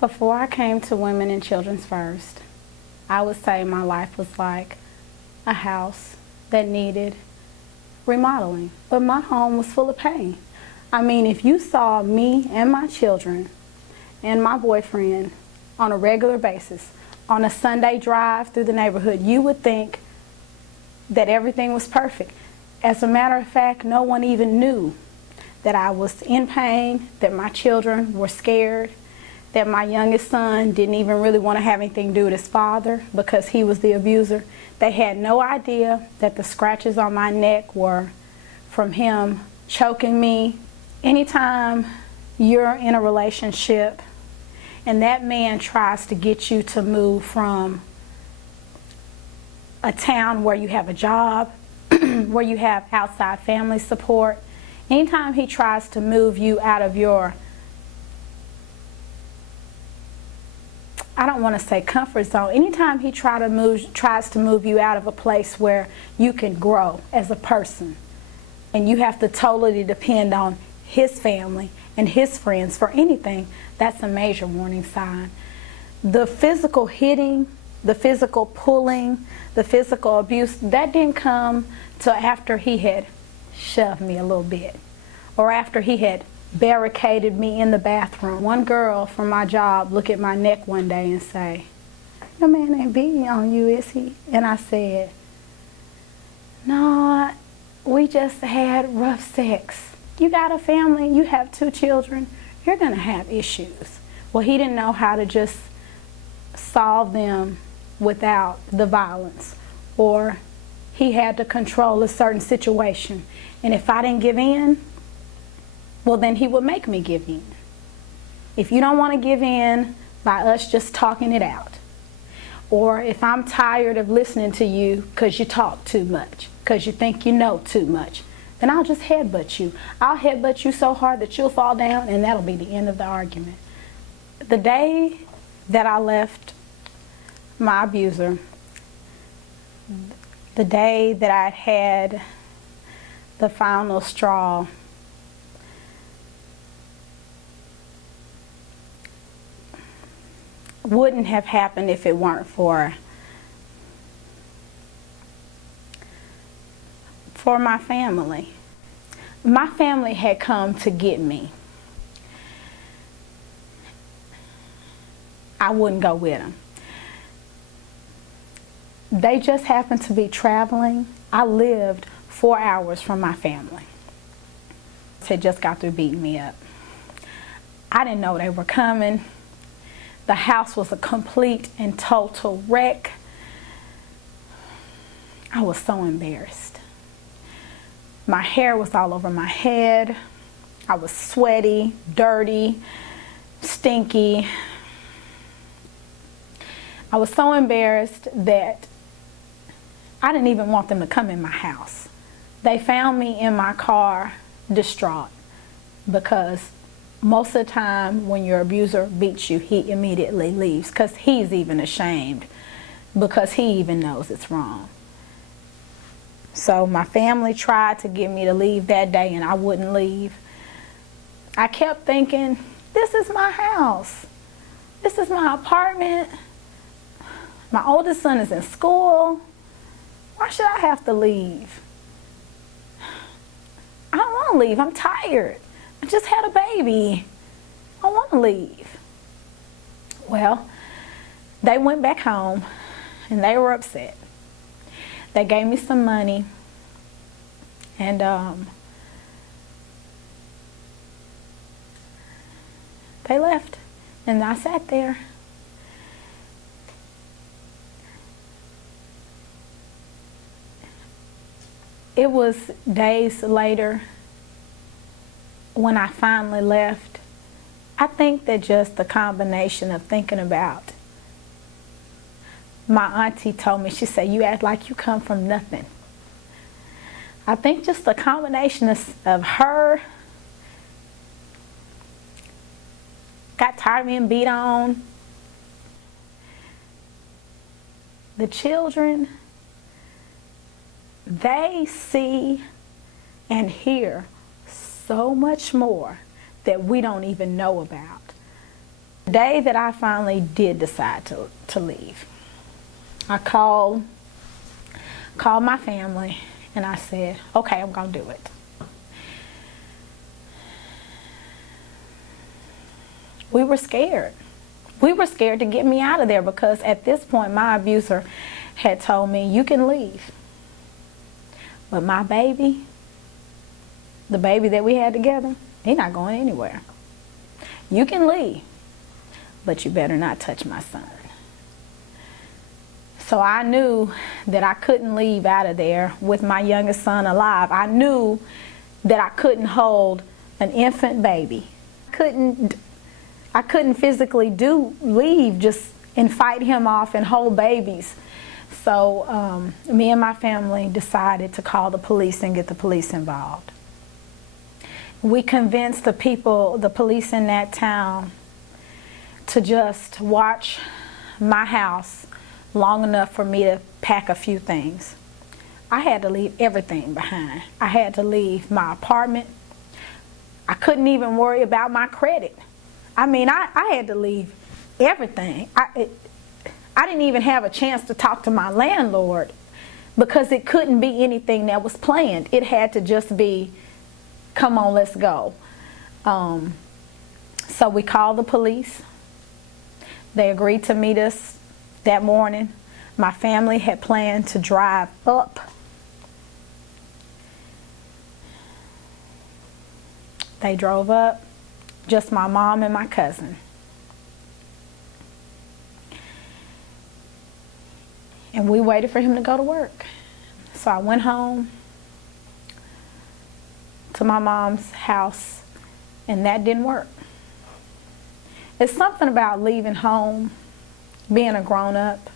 Before I came to Women and Children's First, I would say my life was like a house that needed remodeling. But my home was full of pain. I mean, if you saw me and my children and my boyfriend on a regular basis, on a Sunday drive through the neighborhood, you would think that everything was perfect. As a matter of fact, no one even knew that I was in pain, that my children were scared, that my youngest son didn't even really want to have anything to do with his father because he was the abuser. They had no idea that the scratches on my neck were from him choking me. Anytime you're in a relationship and that man tries to get you to move from a town where you have a job, where you have outside family support, anytime he tries to move you out of your, I don't want to say comfort zone, anytime he tries to move you out of a place where you can grow as a person and you have to totally depend on his family and his friends for anything, that's a major warning sign. The physical hitting, the physical pulling, the physical abuse, that didn't come till after he had shoved me a little bit or after he had barricaded me in the bathroom. One girl from my job looked at my neck one day and say, "Your man ain't beating on you, is he?" And I said, "No, we just had rough sex. You got a family, you have 2 children, you're gonna have issues." Well, he didn't know how to just solve them without the violence, or he had to control a certain situation. And if I didn't give in, well, then he would make me give in. If you don't want to give in by us just talking it out, or if I'm tired of listening to you because you talk too much, because you think you know too much, then I'll just headbutt you. I'll headbutt you so hard that you'll fall down, and that'll be the end of the argument. The day that I left my abuser, the day that I had the final straw, wouldn't have happened if it weren't for my family. My family had come to get me. I wouldn't go with them. They just happened to be traveling. I lived 4 hours from my family. They just got through beating me up. I didn't know they were coming. The house was a complete and total wreck. I was so embarrassed. My hair was all over my head. I was sweaty, dirty, stinky. I was so embarrassed that I didn't even want them to come in my house. They found me in my car distraught because most of the time when your abuser beats you, he immediately leaves because he's even ashamed, because he even knows it's wrong. So my family tried to get me to leave that day and I wouldn't leave. I kept thinking, this is my house. This is my apartment. My oldest son is in school. Why should I have to leave? I don't want to leave. I'm tired. I just had a baby. I want to leave. Well, they went back home and they were upset. They gave me some money and they left and I sat there. It was days later when I finally left. I think that just the combination of thinking about, my auntie told me, she said, "You act like you come from nothing." I think just the combination of her, got tired of being beat on, the children, they see and hear so much more that we don't even know about. The day that I finally did decide to leave, I called my family and I said, okay, I'm gonna do it. We were scared. We were scared to get me out of there because at this point my abuser had told me, you can leave. But my baby, the baby that we had together, he's not going anywhere. You can leave, but you better not touch my son. So I knew that I couldn't leave out of there with my youngest son alive. I knew that I couldn't hold an infant baby. I couldn't physically leave just and fight him off and hold babies. So me and my family decided to call the police and get the police involved. We convinced the police in that town to just watch my house long enough for me to pack a few things. I had to leave everything behind. I had to leave my apartment. I couldn't even worry about my credit. I mean, I had to leave everything. I didn't even have a chance to talk to my landlord because it couldn't be anything that was planned. It had to just be, come on, let's go. So we called the police. They agreed to meet us that morning. My family had planned to drive up. They drove up, just my mom and my cousin. And we waited for him to go to work. So I went home to my mom's house, and that didn't work. It's something about leaving home, being a grown-up,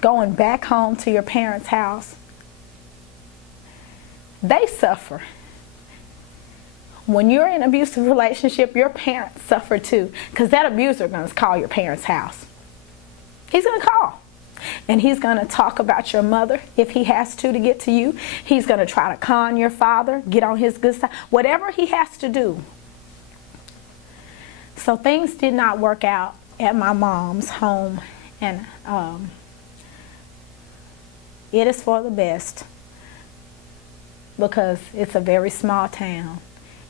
going back home to your parents' house. They suffer. When you're in an abusive relationship, your parents suffer too, because that abuser is going to call your parents' house. He's going to call. And he's going to talk about your mother if he has to get to you. He's going to try to con your father, get on his good side, whatever he has to do. So things did not work out at my mom's home, and it is for the best because it's a very small town,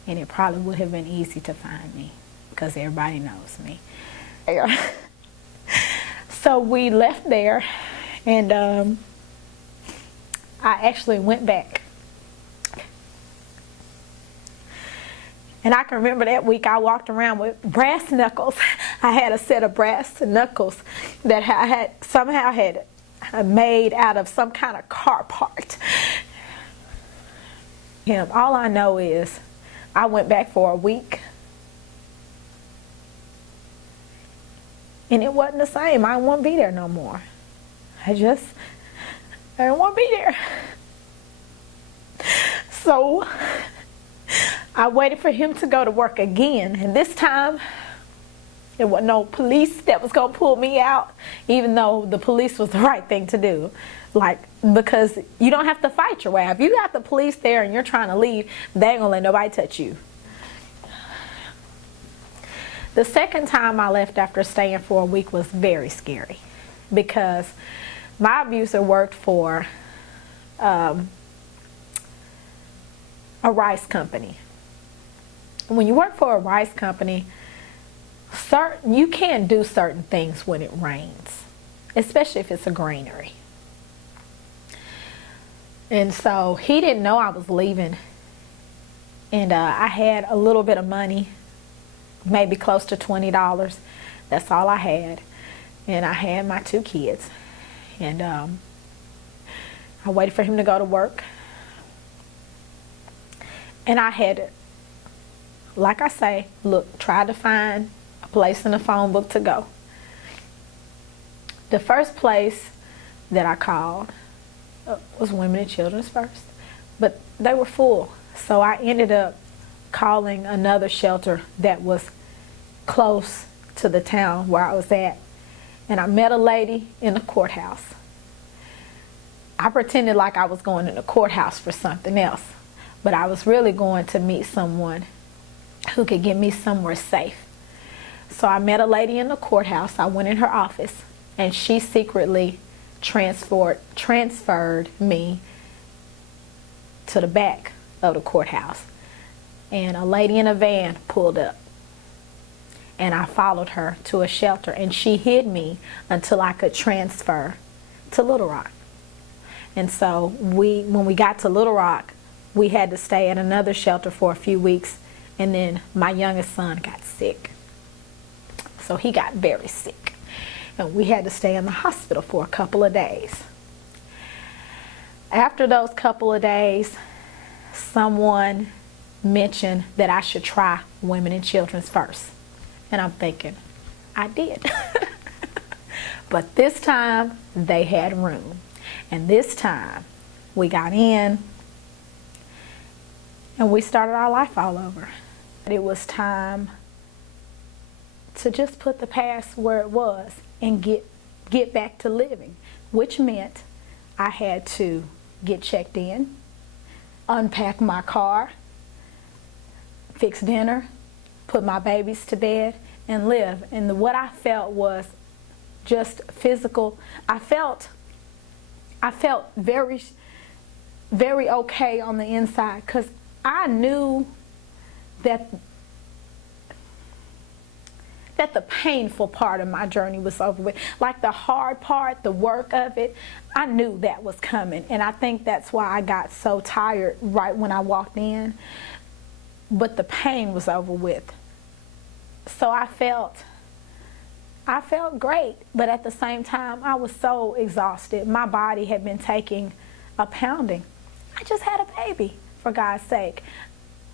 and it probably would have been easy to find me because everybody knows me. So we left there, and I actually went back. And I can remember that week I walked around with brass knuckles. I had a set of brass knuckles that I had somehow had made out of some kind of car part. All I know is I went back for a week. And it wasn't the same. I didn't want to be there no more. I didn't want to be there. So I waited for him to go to work again. And this time, there wasn't no police that was going to pull me out, even though the police was the right thing to do. Because you don't have to fight your way out. If you got the police there and you're trying to leave, they ain't going to let nobody touch you. The second time I left after staying for a week was very scary because my abuser worked for a rice company. When you work for a rice company, you can't do certain things when it rains, especially if it's a granary. And so he didn't know I was leaving, and I had a little bit of money, maybe close to $20. That's all I had. And I had my 2 kids. And I waited for him to go to work. And I had, like I say, tried to find a place in the phone book to go. The first place that I called was Women and Children's First. But they were full. So I ended up calling another shelter that was close to the town where I was at, and I met a lady in the courthouse. I pretended like I was going in the courthouse for something else, but I was really going to meet someone who could get me somewhere safe. So I met a lady in the courthouse. I went in her office, and she secretly transferred me to the back of the courthouse. And a lady in a van pulled up, and I followed her to a shelter, and she hid me until I could transfer to Little Rock. And so when we got to Little Rock, we had to stay at another shelter for a few weeks, and then my youngest son got sick. So he got very sick, and we had to stay in the hospital for a couple of days. After those couple of days, someone mentioned that I should try Women and Children's First. And I'm thinking, I did. But this time, they had room. And this time, we got in, and we started our life all over. It was time to just put the past where it was and get back to living, which meant I had to get checked in, unpack my car, fix dinner, put my babies to bed, and live. And what I felt was just physical. I felt very, very okay on the inside, because I knew that the painful part of my journey was over with. Like the hard part, the work of it, I knew that was coming. And I think that's why I got so tired right when I walked in. But the pain was over with. So I felt great, but at the same time, I was so exhausted. My body had been taking a pounding. I just had a baby, for God's sake.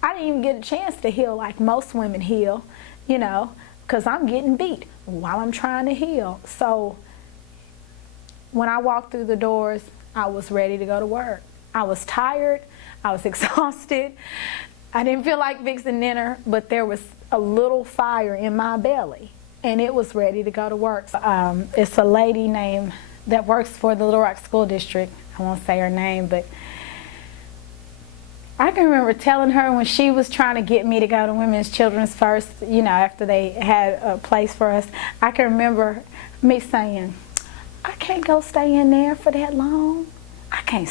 I didn't even get a chance to heal like most women heal, you know, because I'm getting beat while I'm trying to heal. So when I walked through the doors, I was ready to go to work. I was tired. I was exhausted. I didn't feel like fixing dinner, but there was a little fire in my belly, and it was ready to go to work. It's a lady named that works for the Little Rock School District. I won't say her name, but I can remember telling her when she was trying to get me to go to Women's Children's First, you know, after they had a place for us, I can remember me saying, I can't go stay in there for that long. I can't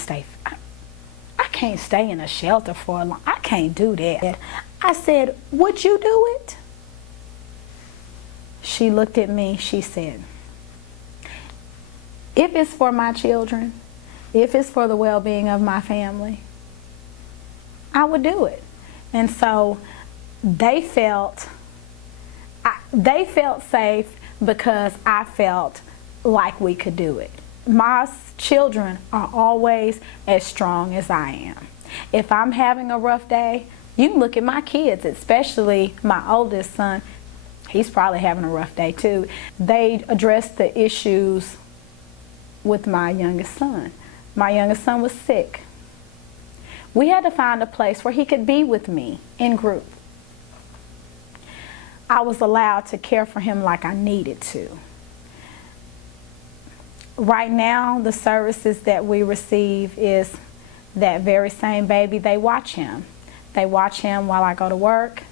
stay in a shelter for a long. I can't do that. I said, would you do it? She looked at me, she said, if it's for my children, if it's for the well-being of my family, I would do it. And so they felt safe because I felt like we could do it. My children are always as strong as I am. If I'm having a rough day, you can look at my kids, especially my oldest son. He's probably having a rough day too. They addressed the issues with my youngest son. My youngest son was sick. We had to find a place where he could be with me in group. I was allowed to care for him like I needed to. Right now, the services that we receive is that very same baby, they watch him. They watch him while I go to work.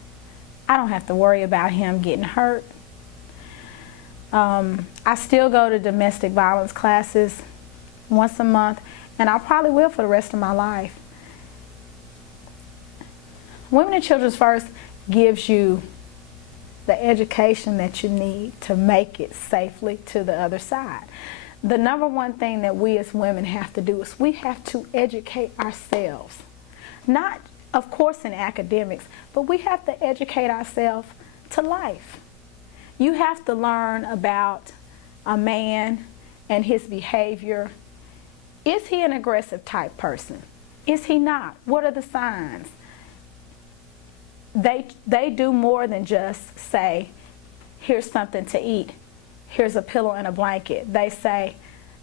I don't have to worry about him getting hurt. I still go to domestic violence classes once a month, and I probably will for the rest of my life. Women and Children's First gives you the education that you need to make it safely to the other side. The number one thing that we as women have to do is we have to educate ourselves. Not, of course, in academics, but we have to educate ourselves to life. You have to learn about a man and his behavior. Is he an aggressive type person? Is he not? What are the signs? They do more than just say, here's something to eat, here's a pillow and a blanket. They say,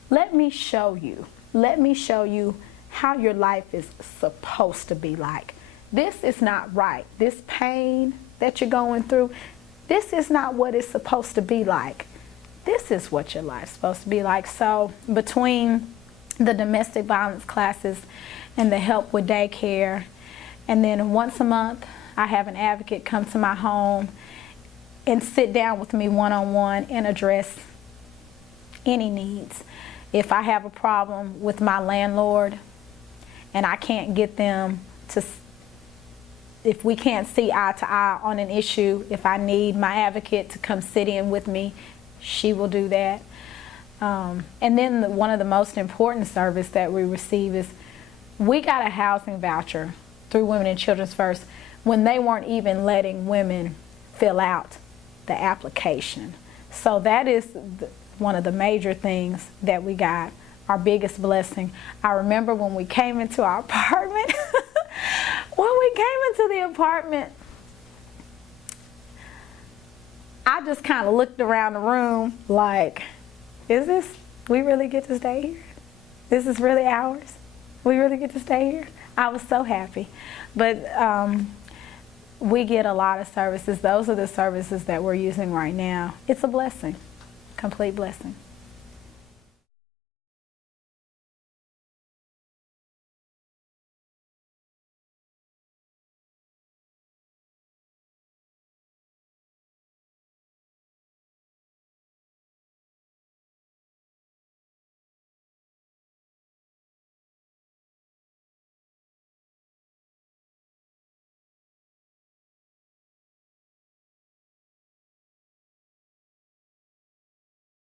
let me show you. Let me show you how your life is supposed to be like. This is not right. This pain that you're going through, this is not what it's supposed to be like. This is what your life's supposed to be like. So between the domestic violence classes and the help with daycare, and then once a month, I have an advocate come to my home and sit down with me one-on-one and address any needs. If I have a problem with my landlord and I can't get them to, if we can't see eye to eye on an issue, if I need my advocate to come sit in with me, she will do that. And then one of the most important service that we receive is we got a housing voucher through Women and Children's First when they weren't even letting women fill out the application. So that is one of the major things that we got, our biggest blessing. I remember when we came into our apartment, I just kind of looked around the room like, we really get to stay here? This is really ours? We really get to stay here? I was so happy. But we get a lot of services. Those are the services that we're using right now. It's a blessing, complete blessing.